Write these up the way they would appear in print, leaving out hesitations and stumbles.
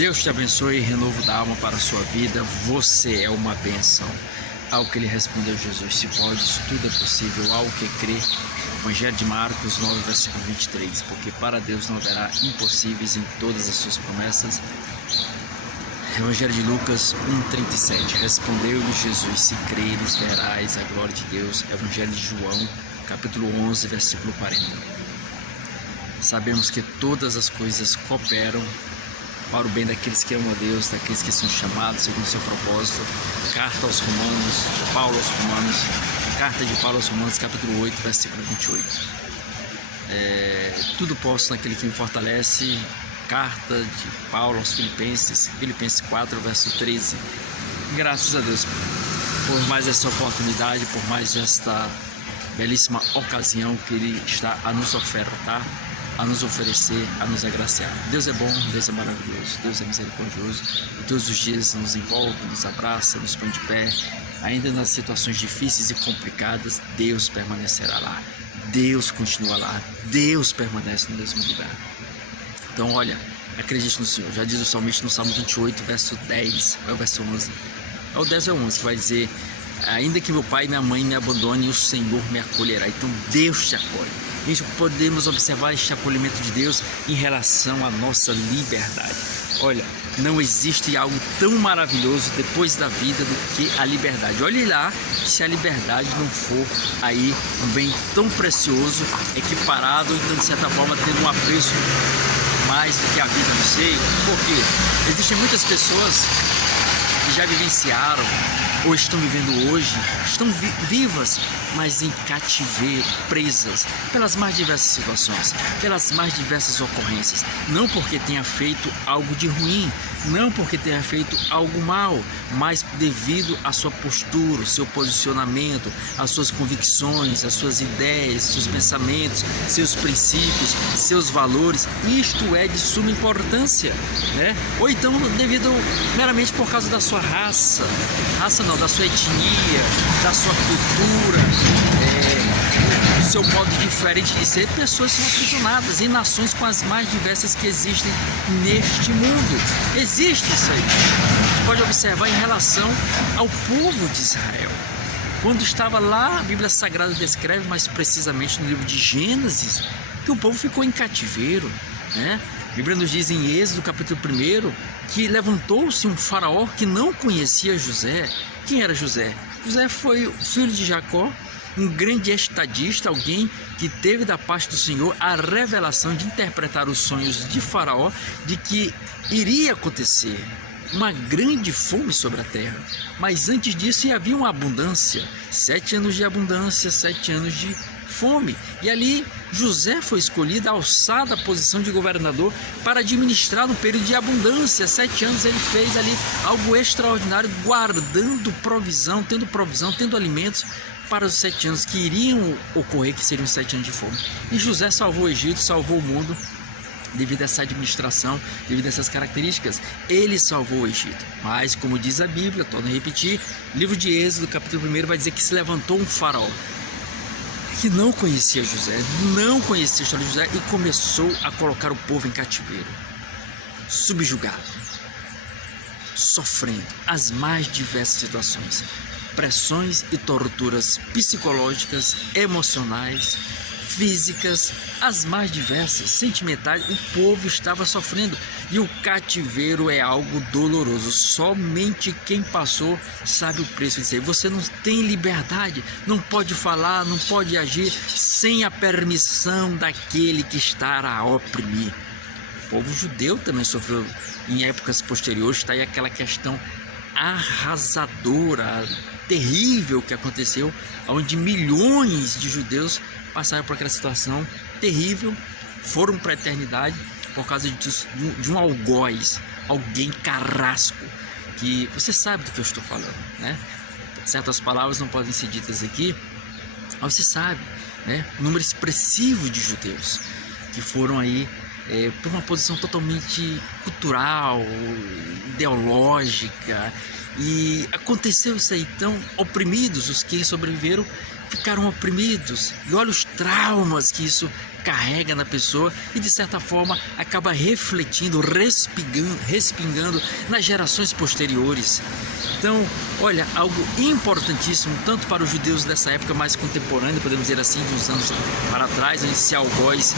Deus te abençoe e renovo da alma para a sua vida. Você é uma bênção. Ao que ele respondeu Jesus: se podes, tudo é possível ao que crê. Evangelho de Marcos 9, versículo 23. Porque para Deus não haverá impossíveis em todas as suas promessas. Evangelho de Lucas 1,37. Respondeu-lhe Jesus: se creres, verás a glória de Deus. Evangelho de João, capítulo 11, versículo 40. Sabemos que todas as coisas cooperam para o bem daqueles que amam a Deus, daqueles que são chamados segundo o seu propósito. Carta aos Romanos, carta de Paulo aos Romanos, capítulo 8, versículo 28. Tudo posso naquele que me fortalece. Carta de Paulo aos Filipenses, Filipenses 4, verso 13. Graças a Deus por mais essa oportunidade, por mais esta belíssima ocasião que Ele está a nos ofertar, a nos oferecer, a nos agraciar. Deus é bom, Deus é maravilhoso, Deus é misericordioso e todos os dias nos envolve, nos abraça, nos põe de pé. Ainda nas situações difíceis e complicadas, Deus permanecerá lá, Deus continua lá, Deus permanece no mesmo lugar. Então olha, acredite no Senhor. Já diz o salmista no Salmo 28, verso 10, é o verso 11. É o 10 ou 11, vai dizer: ainda que meu pai e minha mãe me abandonem, o Senhor me acolherá. Então Deus te acolhe. A gente podemos observar este acolhimento de Deus em relação à nossa liberdade. Olha, não existe algo tão maravilhoso depois da vida do que a liberdade. Olhe lá, se a liberdade não for aí um bem tão precioso, equiparado, então de certa forma tendo um apreço mais do que a vida, não sei. Porque existem muitas pessoas que já vivenciaram ou estão vivendo hoje, estão vivas, mas em cativeiro, presas pelas mais diversas situações, pelas mais diversas ocorrências. Não porque tenha feito algo de ruim, não porque tenha feito algo mal, mas devido à sua postura, o seu posicionamento, às suas convicções, às suas ideias, seus pensamentos, seus princípios, seus valores. Isto é de suma importância, né? Ou então devido meramente por causa da sua raça não, da sua etnia, da sua cultura, do seu modo diferente de ser. Pessoas são aprisionadas em nações com as mais diversas que existem neste mundo. Existe isso aí. A gente pode observar em relação ao povo de Israel. Quando estava lá, a Bíblia Sagrada descreve mais precisamente no livro de Gênesis que o povo ficou em cativeiro, né? A Bíblia nos diz em Êxodo, capítulo 1, que levantou-se um faraó que não conhecia José. Quem era José? José foi o filho de Jacó, um grande estadista, alguém que teve da parte do Senhor a revelação de interpretar os sonhos de faraó, de que iria acontecer uma grande fome sobre a terra. Mas antes disso havia uma abundância, 7 anos de abundância, 7 anos de fome. E ali José foi escolhido, alçado à posição de governador para administrar um período de abundância. 7 anos ele fez ali algo extraordinário, guardando provisão, tendo alimentos para os 7 anos que iriam ocorrer, que seriam 7 anos de fome. E José salvou o Egito, salvou o mundo. Devido a essa administração, devido a essas características, ele salvou o Egito. Mas, como diz a Bíblia, torno a repetir, livro de Êxodo, capítulo 1, vai dizer que se levantou um faraó que não conhecia José, não conhecia a história de José, e começou a colocar o povo em cativeiro, subjugado, sofrendo as mais diversas situações, pressões e torturas psicológicas, emocionais, físicas, as mais diversas, sentimentais. O povo estava sofrendo, e o cativeiro é algo doloroso. Somente quem passou sabe o preço disso aí. Você não tem liberdade, não pode falar, não pode agir sem a permissão daquele que está a oprimir. O povo judeu também sofreu em épocas posteriores. Está aí aquela questão arrasadora, terrível que aconteceu, onde milhões de judeus passaram por aquela situação terrível, foram para a eternidade por causa de um algoz, alguém carrasco, que você sabe do que eu estou falando, né? Certas palavras não podem ser ditas aqui, mas você sabe, né? Um número expressivo de judeus que foram aí por uma posição totalmente cultural, ideológica, e aconteceu isso aí. Então, oprimidos, os que sobreviveram ficaram oprimidos, e olha os traumas que isso carrega na pessoa e, de certa forma, acaba refletindo, respingando nas gerações posteriores. Então, olha, algo importantíssimo, tanto para os judeus dessa época mais contemporânea, podemos dizer assim, de uns anos para trás, onde esse algoz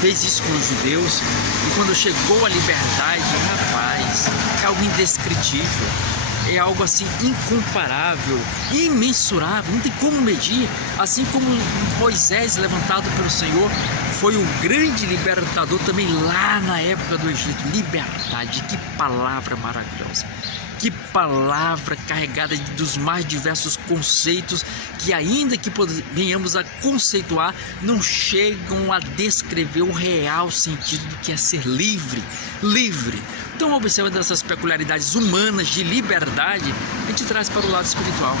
fez isso com os judeus, e quando chegou a liberdade, rapaz, é algo indescritível. É algo assim incomparável, imensurável, não tem como medir. Assim como Moisés, levantado pelo Senhor, foi um grande libertador também lá na época do Egito. Liberdade, que palavra maravilhosa, que palavra carregada dos mais diversos conceitos que, ainda que venhamos a conceituar, não chegam a descrever o real sentido do que é ser livre. Então, observando essas peculiaridades humanas de liberdade, a gente traz para o lado espiritual.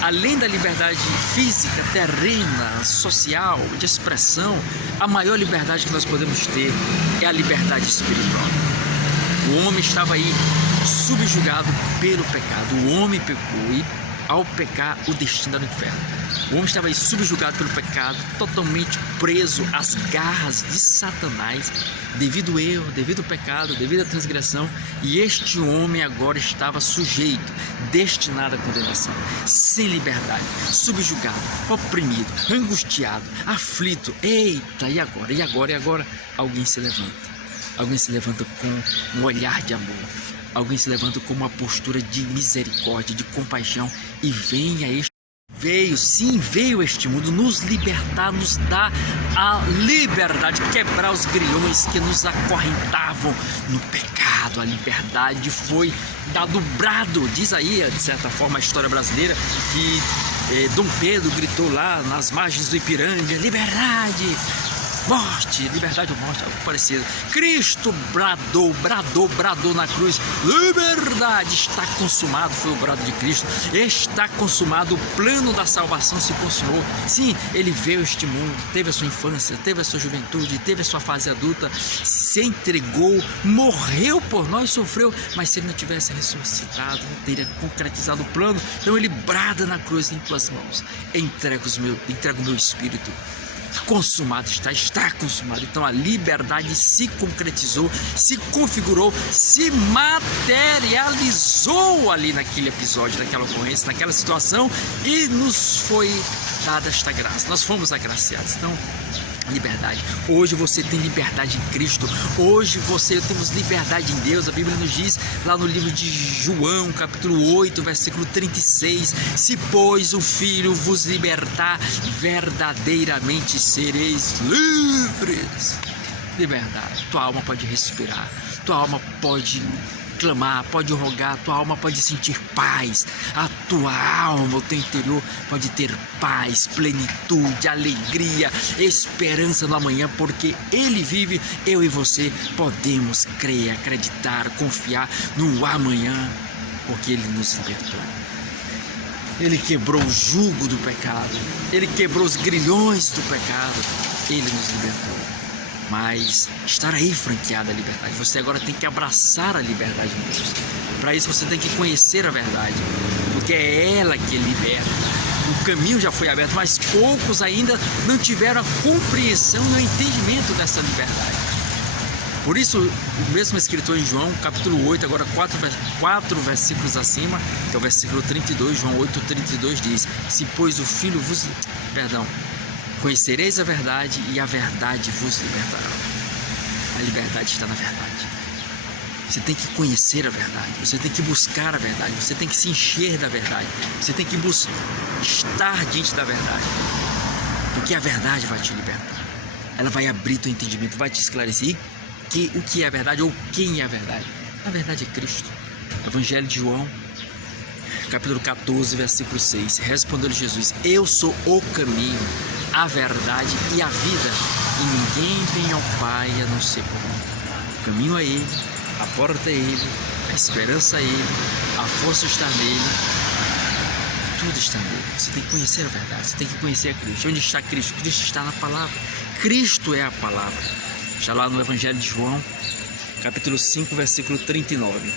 Além da liberdade física, terrena, social, de expressão, a maior liberdade que nós podemos ter é a liberdade espiritual. O homem estava aí subjugado pelo pecado. O homem pecou e, ao pecar, o destino era o inferno. O homem estava aí subjugado pelo pecado, totalmente preso às garras de Satanás, devido ao erro, devido ao pecado, devido à transgressão. E este homem agora estava sujeito, destinado à condenação, sem liberdade, subjugado, oprimido, angustiado, aflito. Eita, e agora? E agora? E agora? Alguém se levanta. Alguém se levanta com um olhar de amor. Alguém se levanta com uma postura de misericórdia, de compaixão, e veio este mundo nos libertar, nos dar a liberdade, quebrar os grilhões que nos acorrentavam no pecado. A liberdade foi dado brado, diz aí, de certa forma, a história brasileira, que Dom Pedro gritou lá nas margens do Ipiranga: liberdade, morte, liberdade ou morte, algo parecido. Cristo bradou na cruz: liberdade, está consumado. Foi o brado de Cristo. Está consumado, o plano da salvação se consumou. Sim, ele veio a este mundo, teve a sua infância, teve a sua juventude, teve a sua fase adulta, se entregou, morreu por nós, sofreu, mas se ele não tivesse ressuscitado, não teria concretizado o plano. Então ele brada na cruz: em tuas mãos entrego o meu espírito. Consumado está consumado. Então a liberdade se concretizou, se configurou, se materializou ali naquele episódio, naquela ocorrência, naquela situação, e nos foi dada esta graça. Nós fomos agraciados. Então, liberdade. Hoje você tem liberdade em Cristo. Hoje temos liberdade em Deus. A Bíblia nos diz lá no livro de João, capítulo 8, versículo 36: se pois o Filho vos libertar, verdadeiramente sereis livres. Liberdade. Tua alma pode respirar, tua alma pode clamar, pode rogar, tua alma pode sentir paz, a tua alma, o teu interior pode ter paz, plenitude, alegria, esperança no amanhã, porque Ele vive. Eu e você podemos crer, acreditar, confiar no amanhã, porque Ele nos libertou. Ele quebrou o jugo do pecado, Ele quebrou os grilhões do pecado, Ele nos libertou. Mas estar aí franqueada a liberdade. Você agora tem que abraçar a liberdade de Deus. Para isso você tem que conhecer a verdade, porque é ela que liberta. O caminho já foi aberto, mas poucos ainda não tiveram a compreensão e o entendimento dessa liberdade. Por isso, o mesmo escritor em João, capítulo 8, agora 4 versículos acima, que é o versículo 32, João 8, 32 diz: se pois o Filho vos... conhecereis a verdade, e a verdade vos libertará. A liberdade está na verdade. Você tem que conhecer a verdade, você tem que buscar a verdade, você tem que se encher da verdade, você tem que estar diante da verdade, porque a verdade vai te libertar. Ela vai abrir teu entendimento, vai te esclarecer o que é a verdade ou quem é a verdade. A verdade é Cristo. Evangelho de João, capítulo 14, versículo 6. Respondeu Jesus: eu sou o caminho, a verdade e a vida, e ninguém vem ao Pai a não ser por mim. O caminho é Ele, a porta é Ele, a esperança é Ele, a força está nele, tudo está nele. Você tem que conhecer a verdade, você tem que conhecer a Cristo. Onde está Cristo? Cristo está na palavra. Cristo é a palavra. Está lá no Evangelho de João, capítulo 5, versículo 39.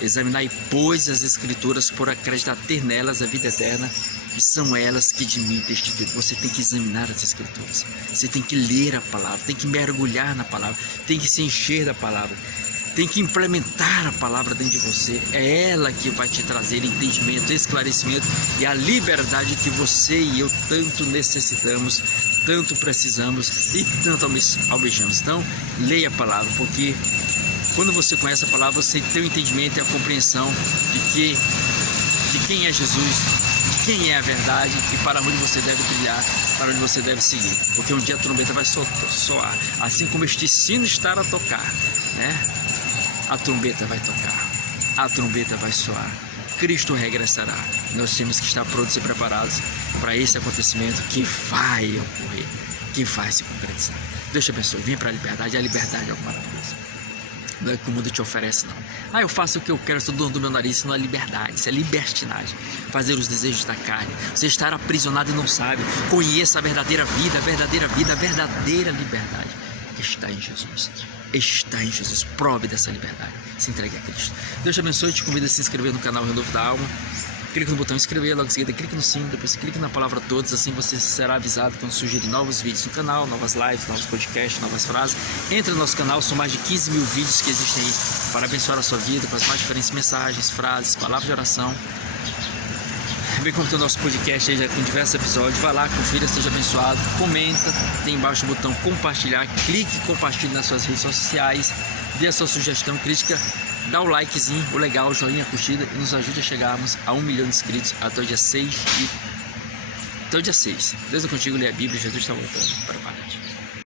Examinai, pois, as Escrituras, por acreditar ter nelas a vida eterna, e são elas que de mim testificam. Você tem que examinar as Escrituras, você tem que ler a palavra, tem que mergulhar na palavra, tem que se encher da palavra, tem que implementar a palavra dentro de você. É ela que vai te trazer entendimento, esclarecimento e a liberdade que você e eu tanto necessitamos, tanto precisamos e tanto almejamos. Então, leia a palavra, porque quando você conhece a palavra, você tem o entendimento e a compreensão de quem é Jesus, de quem é a verdade e para onde você deve brilhar, para onde você deve seguir. Porque um dia a trombeta vai soar, assim como este sino está a tocar, né? A trombeta vai tocar, a trombeta vai soar, Cristo regressará. Nós temos que estar prontos e preparados para esse acontecimento que vai ocorrer, que vai se concretizar. Deus te abençoe, vem para a liberdade é algo maravilhoso. Não é que o mundo te oferece, não. Eu faço o que eu quero, estou dono do meu nariz. Isso não é liberdade, isso é libertinagem. Fazer os desejos da carne. Você estar aprisionado e não sabe. Conheça a verdadeira vida, a verdadeira liberdade. Está em Jesus. Está em Jesus. Prove dessa liberdade. Se entregue a Cristo. Deus te abençoe. Te convido a se inscrever no canal Renovo da Alma. Clique no botão inscrever, logo em seguida clique no sino, depois clique na palavra todos, assim você será avisado quando surgirem novos vídeos no canal, novas lives, novos podcasts, novas frases. Entre no nosso canal, são mais de 15 mil vídeos que existem aí para abençoar a sua vida com as mais diferentes mensagens, frases, palavras de oração. Bem como tem o nosso podcast aí já com diversos episódios, vai lá, confira, seja abençoado, comenta, tem embaixo o botão compartilhar, clique e compartilhe nas suas redes sociais, dê a sua sugestão, crítica, dá o likezinho, o legal, o joinha, a curtida e nos ajude a chegarmos a 1 milhão de inscritos até o dia 6 Deus é contigo, lê a Bíblia, Jesus está voltando. Para